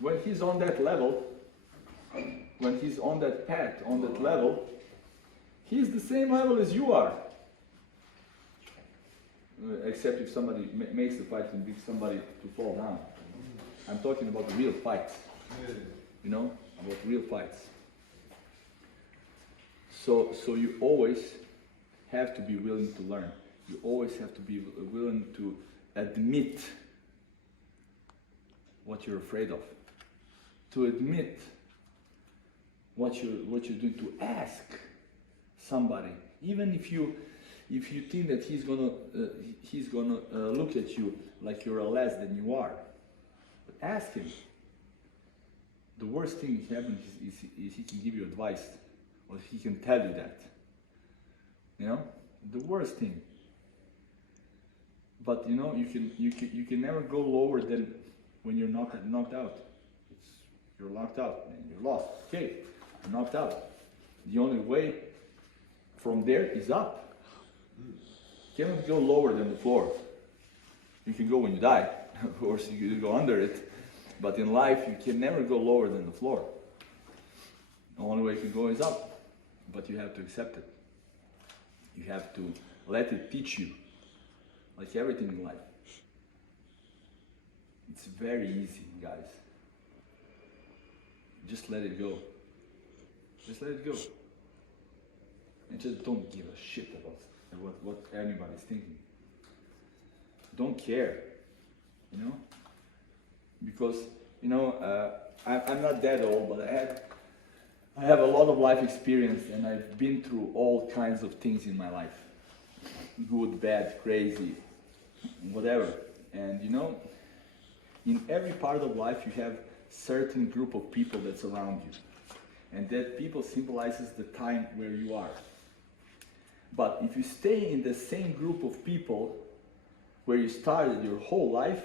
when he's on that level, when he's on that path, on that level, he's the same level as you are. Except if somebody makes the fight and beats somebody to fall down. I'm talking about the real fights. You know, about real fights. So you always have to be willing to learn. You always have to be willing to admit what you're afraid of. To admit what you're doing. To ask somebody, even if you think that he's gonna look at you like you're less than you are, but ask him. The worst thing that happens is he can give you advice, or he can tell you that. You know, the worst thing. But you know, you can never go lower than when you're knocked out. You're locked out and you're lost. Okay, you're knocked out. The only way from there is up. You cannot go lower than the floor. You can go when you die, of course. You can go under it. But in life, you can never go lower than the floor. The only way you can go is up. But you have to accept it. You have to let it teach you. Like everything in life. It's very easy, guys. Just let it go. Just let it go. And just don't give a shit about what anybody's thinking. Don't care. You know? Because, you know, I'm not that old, but I have a lot of life experience, and I've been through all kinds of things in my life. Good, bad, crazy, whatever. And you know, in every part of life you have certain group of people that's around you. And that people symbolizes the time where you are. But if you stay in the same group of people where you started your whole life,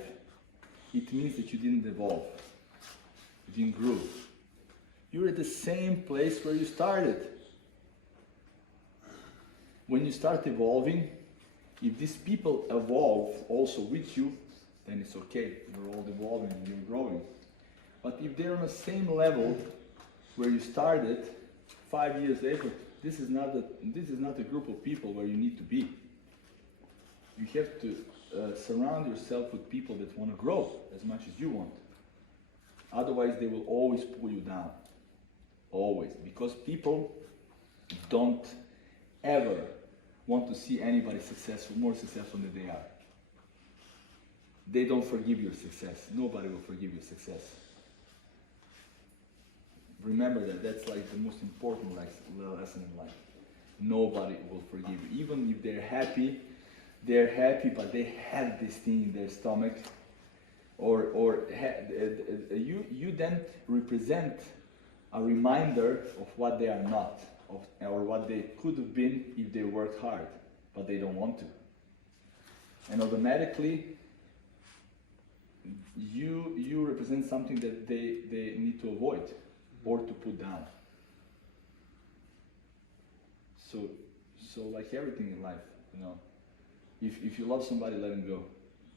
it means that you didn't evolve. You didn't grow. You're at the same place where you started. When you start evolving, if these people evolve also with you, then it's okay. You're all evolving and you're growing. But if they're on the same level where you started 5 years later, this is not a group of people where you need to be. You have to surround yourself with people that want to grow as much as you want. Otherwise, they will always pull you down. Always. Because people don't ever want to see anybody more successful than they are. They don't forgive your success. Nobody will forgive your success. Remember that. That's like the most important lesson in life. Nobody will forgive you. Even if they're happy, but they have this thing in their stomach, you then represent a reminder of what they are not, or what they could have been if they worked hard, but they don't want to. And automatically, you represent something that they need to avoid or to put down. So like everything in life, you know, if you love somebody, let him go.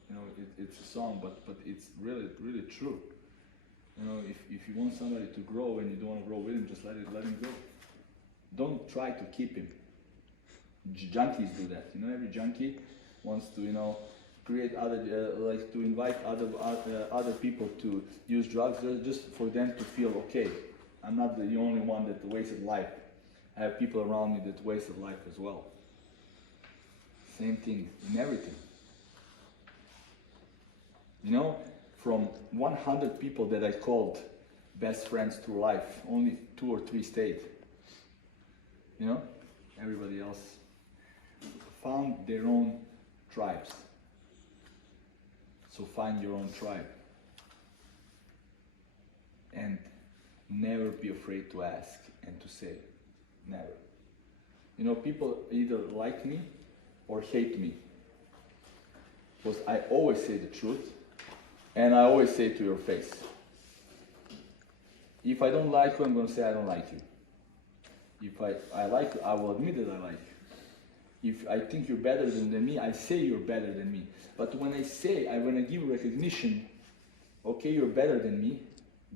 You know, it's a song, but it's really, really true. You know, if you want somebody to grow and you don't want to grow with him, just let him go. Don't try to keep him. Junkies do that. You know, every junkie wants to, you know, create other, like to invite other people to use drugs just for them to feel okay. I'm not the only one that wasted life. I have people around me that wasted life as well. Same thing in everything. You know, from 100 people that I called best friends through life, only 2 or 3 stayed. You know, everybody else found their own tribes. So find your own tribe. And never be afraid to ask and to say. Never. You know, people either like me or hate me. Because I always say the truth, and I always say it to your face. If I don't like you, I'm going to say I don't like you. If I like you, I will admit that I like you. If I think you're better than me, I say you're better than me. But when I give recognition, okay, you're better than me,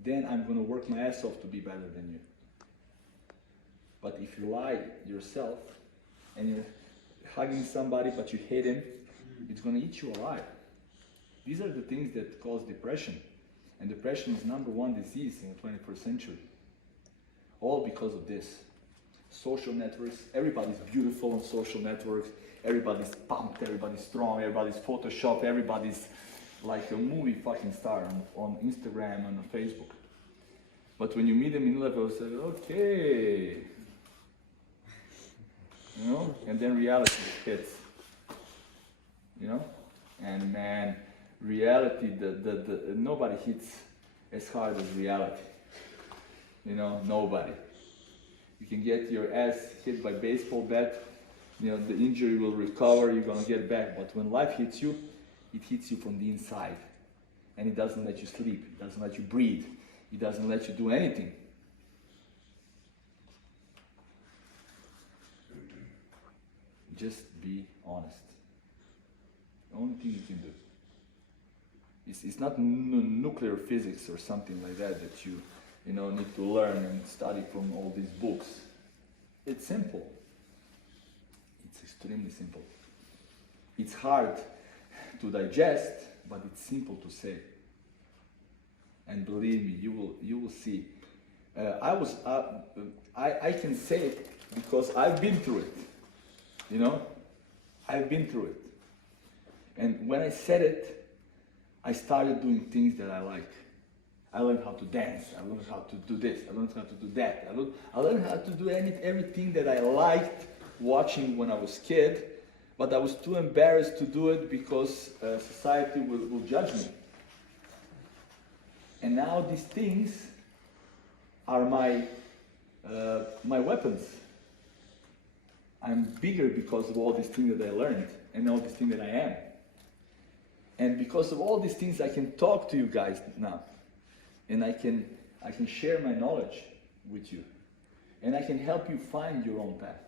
then I'm going to work my ass off to be better than you. But if you lie yourself and you're hugging somebody but you hate him, it's going to eat you alive. These are the things that cause depression. And depression is #1 disease in the 21st century. All because of this. Social networks, everybody's beautiful on social networks, everybody's pumped, everybody's strong, everybody's Photoshop, everybody's like a movie fucking star on Instagram and on Facebook. But when you meet them in level, say, okay, you know, and then reality hits, you know, and man, reality, nobody hits as hard as reality, you know, nobody. You can get your ass hit by baseball bat, you know, the injury will recover, you're gonna get back, but when life hits you, it hits you from the inside, and it doesn't let you sleep, it doesn't let you breathe, it doesn't let you do anything. Just be honest. The only thing you can do. It's not nuclear physics or something like that that you know, need to learn and study from all these books. It's simple. It's extremely simple. It's hard to digest, but it's simple to say. And believe me, you will see. I can say it because I've been through it. You know, I've been through it. And when I said it, I started doing things that I like. I learned how to dance, I learned how to do this, I learned how to do that. I learned how to do everything that I liked watching when I was a kid, but I was too embarrassed to do it because society will judge me. And now these things are my weapons. I'm bigger because of all these things that I learned and all these things that I am. And because of all these things, I can talk to you guys now. And I can share my knowledge with you. And I can help you find your own path.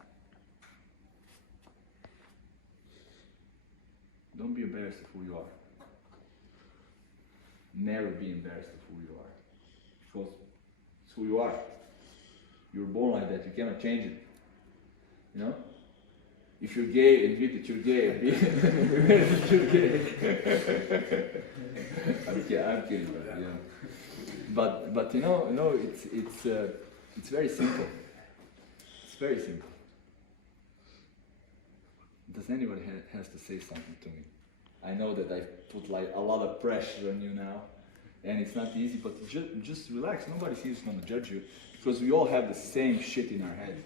Don't be embarrassed of who you are. Never be embarrassed of who you are. Because it's who you are. You're born like that, you cannot change it. You know? If you're gay, admit that you're gay. Admit that you're gay. I'm kidding, but, you know. But you know, it's very simple. It's very simple. Does anybody has to say something to me? I know that I put like a lot of pressure on you now, and it's not easy. But just relax. Nobody here is gonna judge you because we all have the same shit in our head.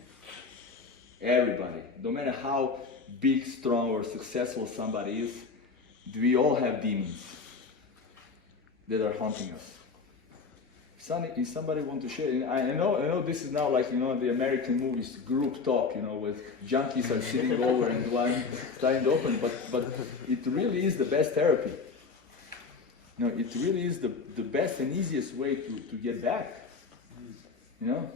Everybody, no matter how big, strong, or successful somebody is, we all have demons that are haunting us. If somebody wants to share, I know this is now like, you know, the American movies, group talk, you know, with junkies are sitting over and one trying to open, but it really is the best therapy. You know, it really is the best and easiest way to get back. You know?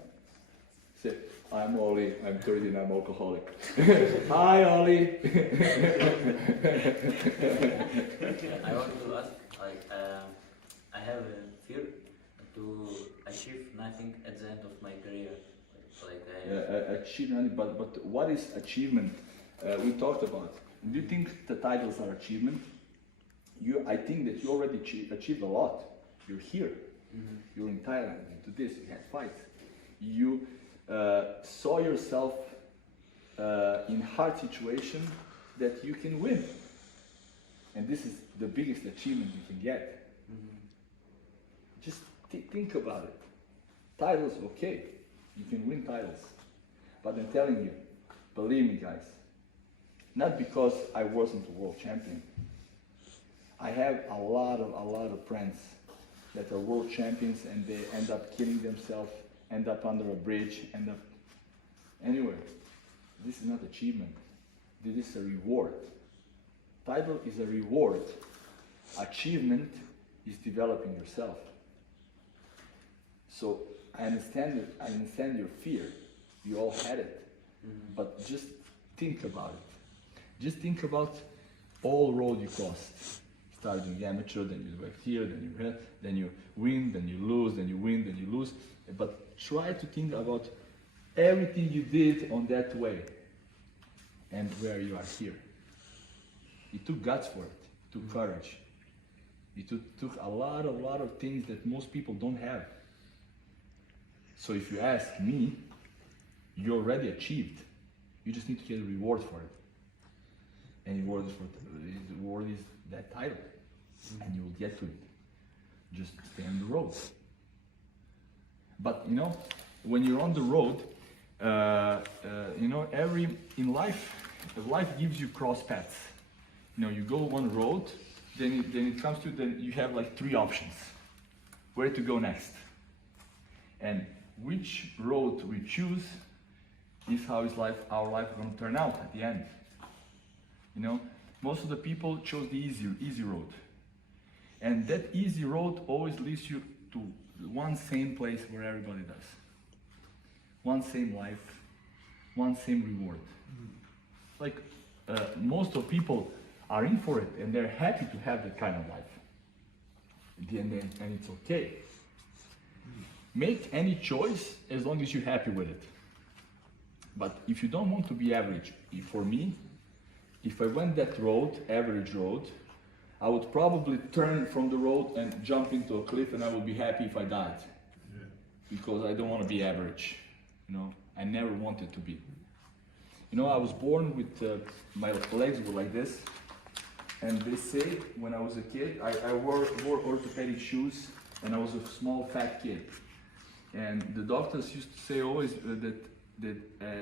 Say, I'm Ollie, I'm 30 and I'm alcoholic. Hi, Ollie! I want to ask, like, I have a fear to achieve nothing at the end of my career. Achievement, but what is achievement? We talked about. Do you think the titles are achievement? I think that you already achieved a lot. You're here. Mm-hmm. You're in Thailand. You did this. You had fights. You saw yourself in hard situation that you can win. And this is the biggest achievement you can get. Mm-hmm. Just think about it. Titles, okay. You can win titles. But I'm telling you, believe me guys, not because I wasn't a world champion. I have a lot of friends that are world champions and they end up killing themselves, end up under a bridge, end up anywhere. This is not achievement. This is a reward. Title is a reward. Achievement is developing yourself. So I understand it. I understand your fear. You all had it. Mm-hmm. But just think about it. Just think about all road you crossed. start doing amateur, then you work here, then you win, then you lose, then you win, then you lose. But try to think about everything you did on that way and where you are here. It took guts for it, it took courage. It took a lot of things that most people don't have. So if you ask me, you already achieved. You just need to get a reward for it. And the reward is that title. And you will get to it. Just stay on the road. But you know, when you're on the road, you know, in life gives you cross paths. You know, you go one road, then you have like 3 options. Where to go next? And which road we choose is how our life is going to turn out at the end. You know, most of the people chose the easy road. And that easy road always leads you to one same place where everybody does. One same life, one same reward. Like most of people are in for it and they're happy to have that kind of life. And it's okay. Make any choice as long as you're happy with it. But if you don't want to be average, for me, if I went that road, average road, I would probably turn from the road and jump into a cliff, and I would be happy if I died. Yeah. Because I don't want to be average. You know, I never wanted to be. You know, I was born with my legs were like this, and they say when I was a kid, I wore orthopedic shoes, and I was a small fat kid. And the doctors used to say always that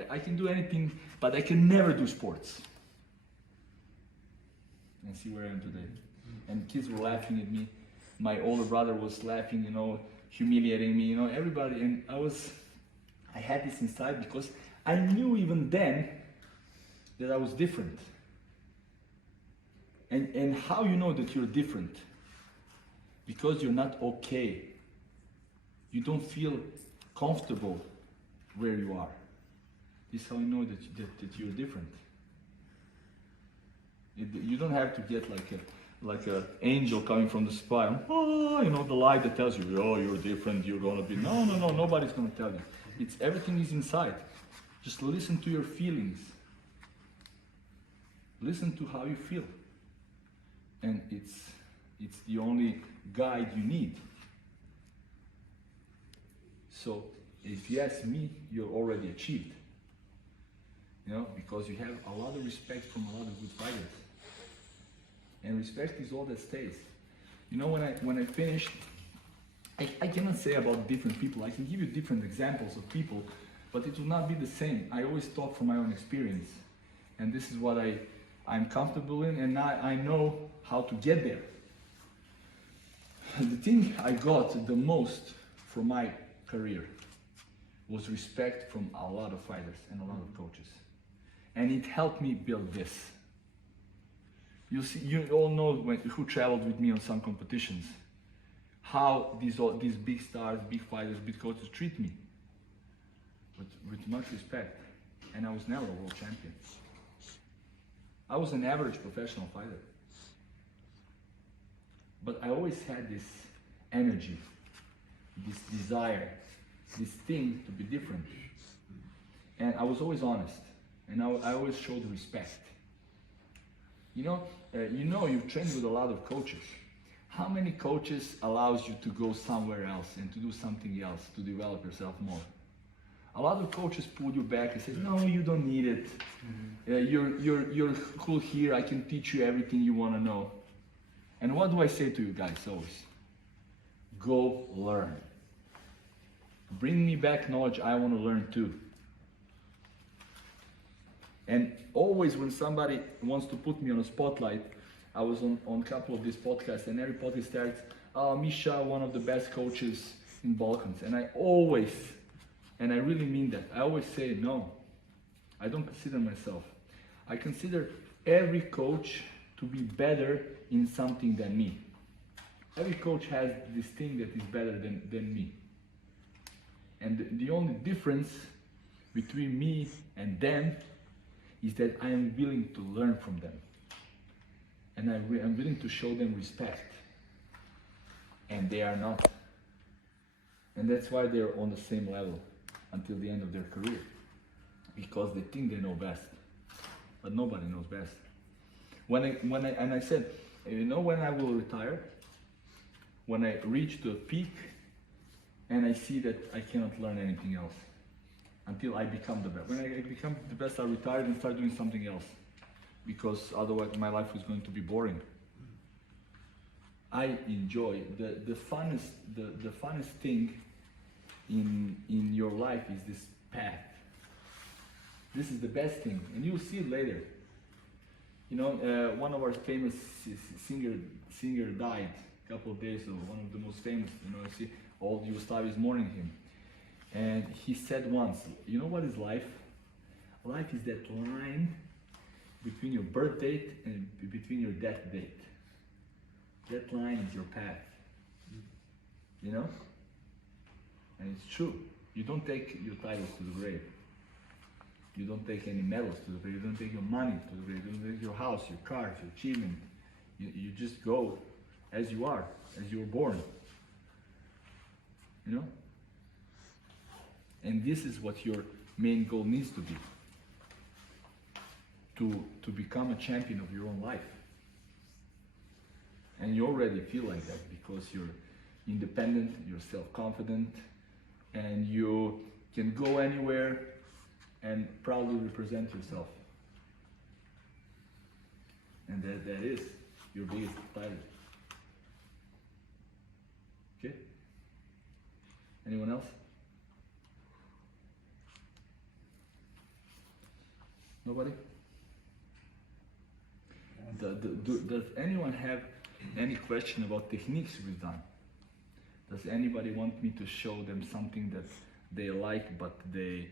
I can do anything, but I can never do sports. And see where I am today. And kids were laughing at me. My older brother was laughing, you know, humiliating me, you know, everybody. And I had this inside because I knew even then that I was different. And how you know that you're different? Because you're not okay. You don't feel comfortable where you are. This is how you know that you're different. You don't have to get like a angel coming from the sky. Oh, you know, the light that tells you, oh, you're different, you're gonna be. No, nobody's gonna tell you. Everything is inside. Just listen to your feelings. Listen to how you feel. And it's the only guide you need. So if you ask me, you're already achieved. You know, because you have a lot of respect from a lot of good fighters. And respect is all that stays. You know, when I finished, I cannot say about different people. I can give you different examples of people, but it will not be the same. I always talk from my own experience. And this is what I'm comfortable in, and I know how to get there. The thing I got the most from my career was respect from a lot of fighters and a lot of coaches. And it helped me build this. You see, you all know who traveled with me on some competitions, how these big stars, big fighters, big coaches treat me with much respect. And I was never a world champion. I was an average professional fighter. But I always had this energy, this desire, this thing to be different. And I was always honest. And I always showed respect. You know, you've trained with a lot of coaches. How many coaches allows you to go somewhere else and to do something else, to develop yourself more? A lot of coaches pull you back and say, no, you don't need it. You're cool here, I can teach you everything you want to know. And what do I say to you guys always? Go learn. Bring me back knowledge, I want to learn too. And always when somebody wants to put me on a spotlight, I was on a couple of these podcasts, and every podcast starts, oh, Misha, one of the best coaches in Balkans. And I always, and I really mean that, I always say, no, I don't consider myself. I consider every coach to be better in something than me. Every coach has this thing that is better than me. And the only difference between me and them is that I am willing to learn from them. and I'm willing to show them respect, and they are not. And that's why they're on the same level until the end of their career, because they think they know best, but nobody knows best. And I said, you know when I will retire? When I reach to a peak and I see that I cannot learn anything else until I become the best. When I become the best, I retire and start doing something else, because otherwise my life is going to be boring. I enjoy the funnest thing in your life is this path. This is the best thing, and you'll see it later. You know, one of our famous singer died a couple of days ago. One of the most famous. You know, I see all the Yugoslavians mourning him, and he said once, "You know what is life? Life is that line between your birth date and between your death date. That line is your path." You know? And it's true. You don't take your titles to the grave. You don't take any medals to the grave. You don't take your money to the grave. You don't take your house, your cars, your achievement. You just go as you are, as you were born. You know? And this is what your main goal needs to be. To become a champion of your own life. And you already feel like that because you're independent, you're self-confident, and you can go anywhere and proudly represent yourself. And that is your biggest title. Okay? Anyone else? Nobody? Does anyone have any question about techniques we've done? Does anybody want me to show them something that they like, but they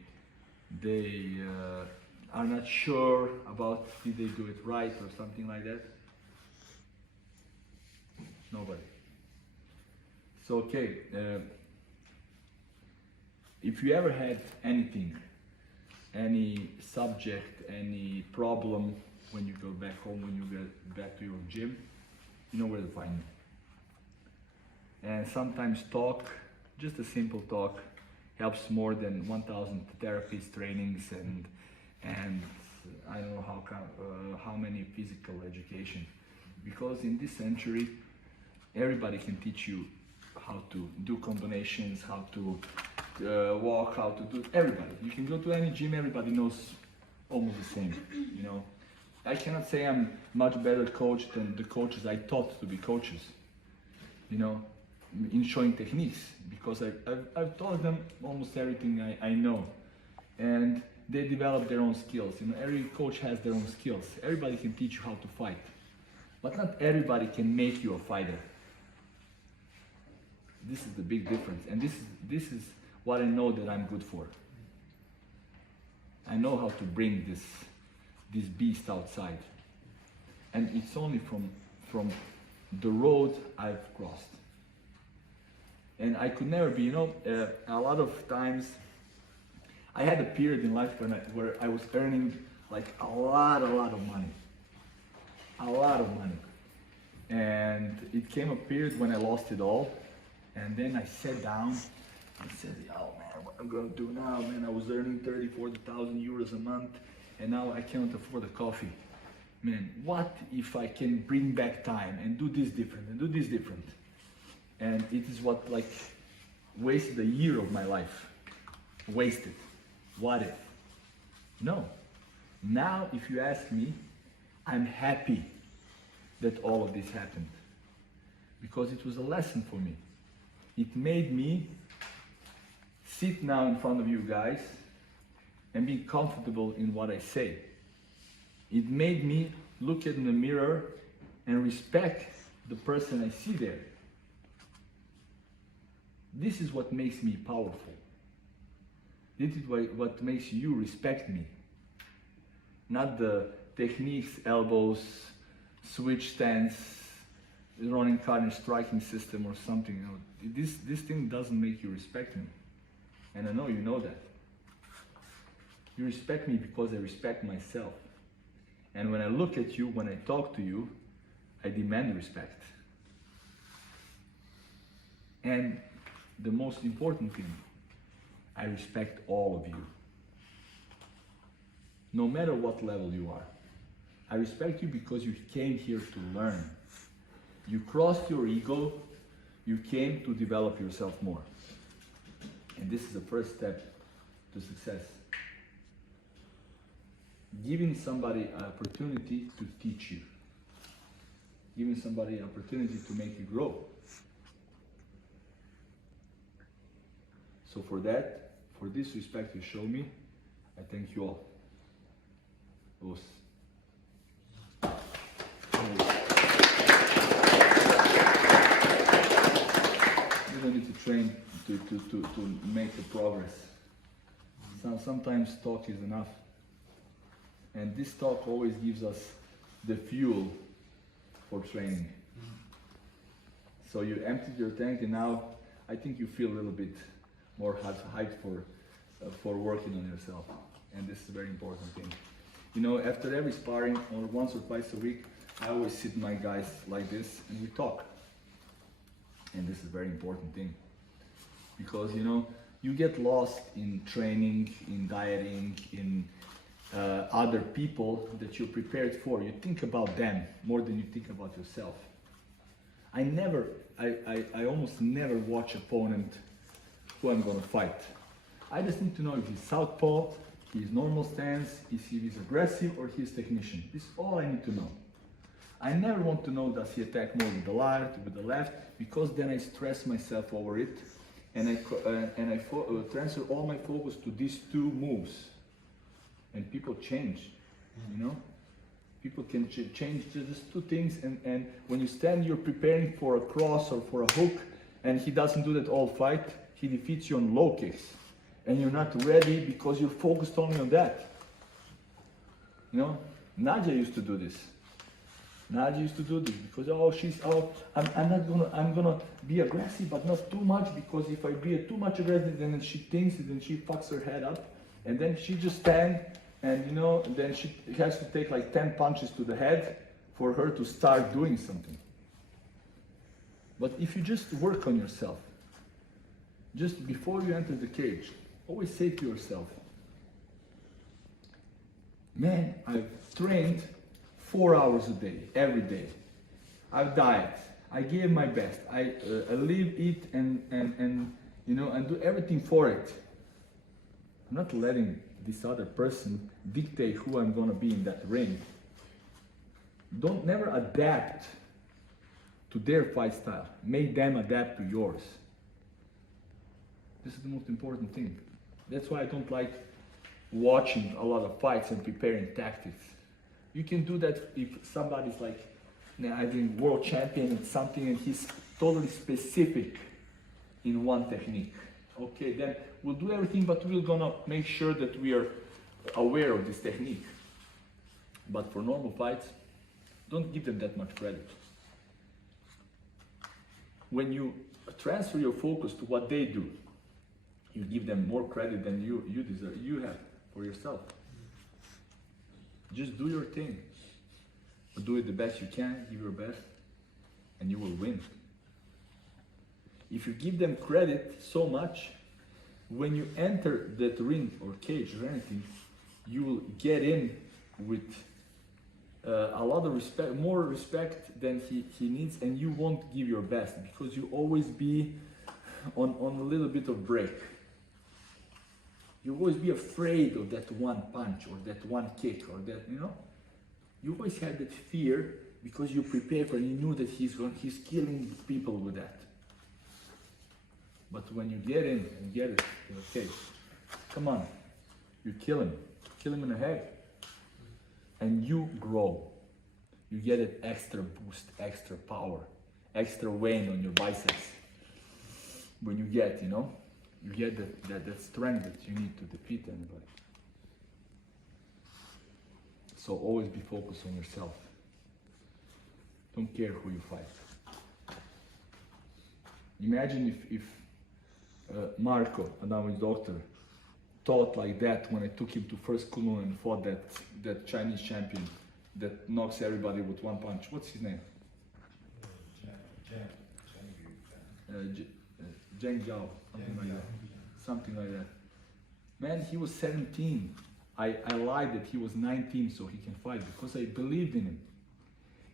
are not sure about did they do it right or something like that? Nobody. So okay, if you ever had anything, any subject, any problem when you go back home, when you get back to your gym, you know where to find me. And sometimes talk, just a simple talk, helps more than 1,000 therapist trainings and I don't know how many physical education. Because in this century, everybody can teach you how to do combinations, how to walk, how to do everybody. You can go to any gym, everybody knows almost the same, you know. I cannot say I'm much better coach than the coaches I taught to be coaches, you know, in showing techniques, because I've taught them almost everything I know, and they develop their own skills. You know, every coach has their own skills. Everybody can teach you how to fight, but not everybody can make you a fighter. This is the big difference, and this is what I know that I'm good for. I know how to bring this beast outside, and it's only from the road I've crossed. And I could never be, you know, a lot of times I had a period in life where I was earning like a lot of money, and it came a period when I lost it all, and then I sat down and said, oh man, what I'm gonna do now, man? I was earning 30,000-40,000 euros a month, and now I cannot afford a coffee. Man, what if I can bring back time and do this different and do this different? And it is what like wasted a year of my life. Wasted. What if? No. Now, if you ask me, I'm happy that all of this happened, because it was a lesson for me. It made me sit now in front of you guys and be comfortable in what I say. It made me look in the mirror and respect the person I see there. This is what makes me powerful. This is what makes you respect me. Not the techniques, elbows, switch stance, running card and striking system or something. You know, this thing doesn't make you respect me. And I know you know that. You respect me because I respect myself. And when I look at you, when I talk to you, I demand respect. And the most important thing, I respect all of you. No matter what level you are. I respect you because you came here to learn. You crossed your ego, you came to develop yourself more. And this is the first step to success. Giving somebody an opportunity to teach you. Giving somebody an opportunity to make you grow. So for that, for this respect you show me, I thank you all. Os. You don't need to train to make the progress. Sometimes talk is enough. And this talk always gives us the fuel for training. So you emptied your tank and now I think you feel a little bit more hyped for working on yourself. And this is a very important thing. You know, after every sparring, or once or twice a week, I always sit my guys like this and we talk. And this is a very important thing. Because, you know, you get lost in training, in dieting, in other people that you're prepared for. You think about them more than you think about yourself. I almost never watch opponent who I'm gonna fight. I just need to know if he's southpaw, his normal stance, if he's aggressive or he's technician. This is all I need to know. I never want to know does he attack more with the right, with the left, because then I stress myself over it and I transfer all my focus to these two moves. And people change, you know? People can change just two things, and when you stand, you're preparing for a cross or for a hook, and he doesn't do that all fight, he defeats you on low kicks. And you're not ready because you're focused only on that. You know, Nadia used to do this. Nadia used to do this because I'm gonna be aggressive, but not too much, because if I be too much aggressive, then she thinks it and she fucks her head up, and then she just stands, and you know, then she has to take like 10 punches to the head for her to start doing something. But if you just work on yourself, just before you enter the cage, always say to yourself, man, I've trained 4 hours a day, every day. I've diet. I gave my best. I live, eat, and you know, and do everything for it. I'm not letting this other person dictate who I'm gonna be in that ring. Don't never adapt to their fight style. Make them adapt to yours. This is the most important thing. That's why I don't like watching a lot of fights and preparing tactics. You can do that if somebody's like, I think world champion at something and he's totally specific in one technique. Okay, then we'll do everything, but we're gonna make sure that we are aware of this technique. But for normal fights, don't give them that much credit. When you transfer your focus to what they do, you give them more credit than you deserve, you have for yourself. Just do your thing. Do it the best you can, give your best, and you will win. If you give them credit so much, when you enter that ring or cage or anything, you will get in with a lot of respect, more respect than he needs, and you won't give your best because you always be on a little bit of break. You always be afraid of that one punch or that one kick or that, you know? You always had that fear because you prepared for it and you knew that he's killing people with that. But when you get in and get it, okay, come on, you kill him in the head, and you grow. You get an extra boost, extra power, extra weight on your biceps. When you get, you know, you get that strength that you need to defeat anybody. So always be focused on yourself. Don't care who you fight. Imagine if Marco, Adam's doctor, thought like that when I took him to first Kunlun and fought that Chinese champion that knocks everybody with one punch. What's his name? Zheng Yao, something like that. Something like that. Man, he was 17. I lied that he was 19 so he can fight because I believed in him.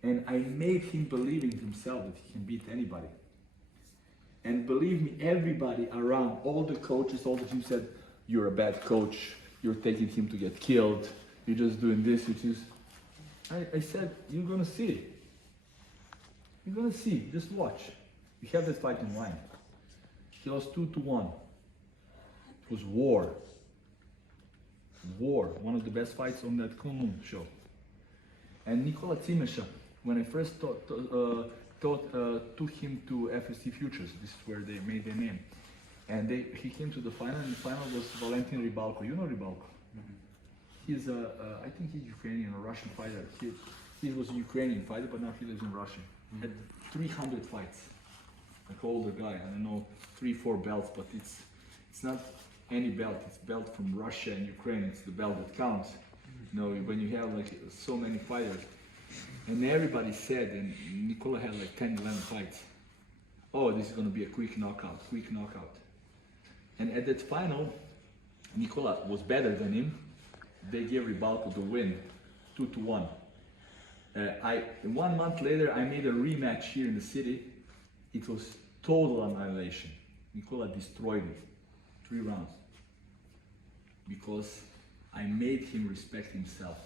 And I made him believe in himself that he can beat anybody. And believe me, everybody around, all the coaches, all the team said, you're a bad coach, you're taking him to get killed, you're just doing this, I said, you're gonna see. You're gonna see, just watch. We have this fight in line. He lost 2-1. It was war. War, one of the best fights on that Kunlun show. And Nikola Timesha, when I first took him to FSC Futures, this is where they made their name. And he came to the final, and the final was Valentin Rybalko. You know Rybalko? Mm-hmm. He's I think he's Ukrainian or Russian fighter. He was a Ukrainian fighter, but now he lives in Russia. Mm-hmm. Had 300 fights. Like older guy, I don't know, 3-4 belts, but it's not any belt, it's belt from Russia and Ukraine, it's the belt that counts. You know, when you have like so many fighters. And everybody said, and Nikola had like 10, 11 fights. Oh, this is gonna be a quick knockout. And at that final, Nikola was better than him. They gave Rybalko the win, 2-1. 1 month later, I made a rematch here in the city. It was total annihilation. Nikola destroyed me, 3 rounds. Because I made him respect himself.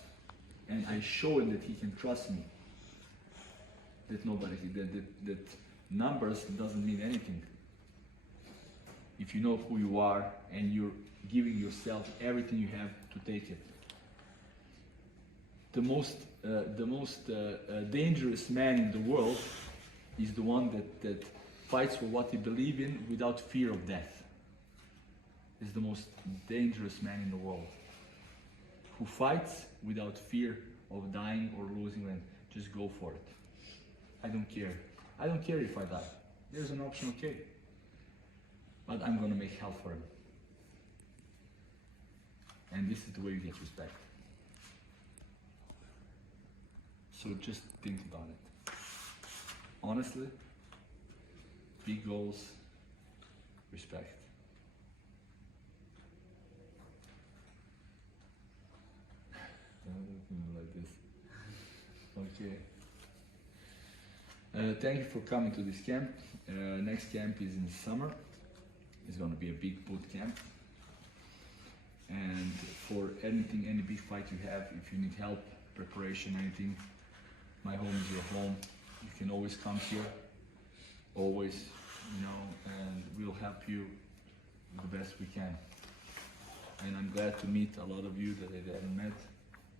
And I showed him that he can trust me. That numbers doesn't mean anything. If you know who you are and you're giving yourself everything you have to take it. The most dangerous man in the world is the one that fights for what he believes in without fear of death. Is the most dangerous man in the world. Who fights without fear of dying or losing land. Just go for it. I don't care. I don't care if I die. There's an option, okay. But I'm gonna make hell for him. And this is the way you get respect. So just think about it. Honestly, big goals, respect. Like this. Okay. Thank you for coming to this camp. Next camp is in summer. It's going to be a big boot camp. And for anything, any big fight you have, if you need help, preparation, anything, my home is your home. You can always come here. Always, you know, and we'll help you the best we can. And I'm glad to meet a lot of you that I haven't met.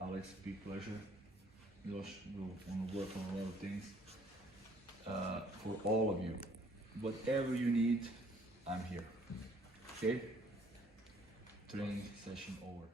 Alex, big pleasure. Josh, we'll want to work on a lot of things. For all of you, whatever you need, I'm here. Okay? Training session over.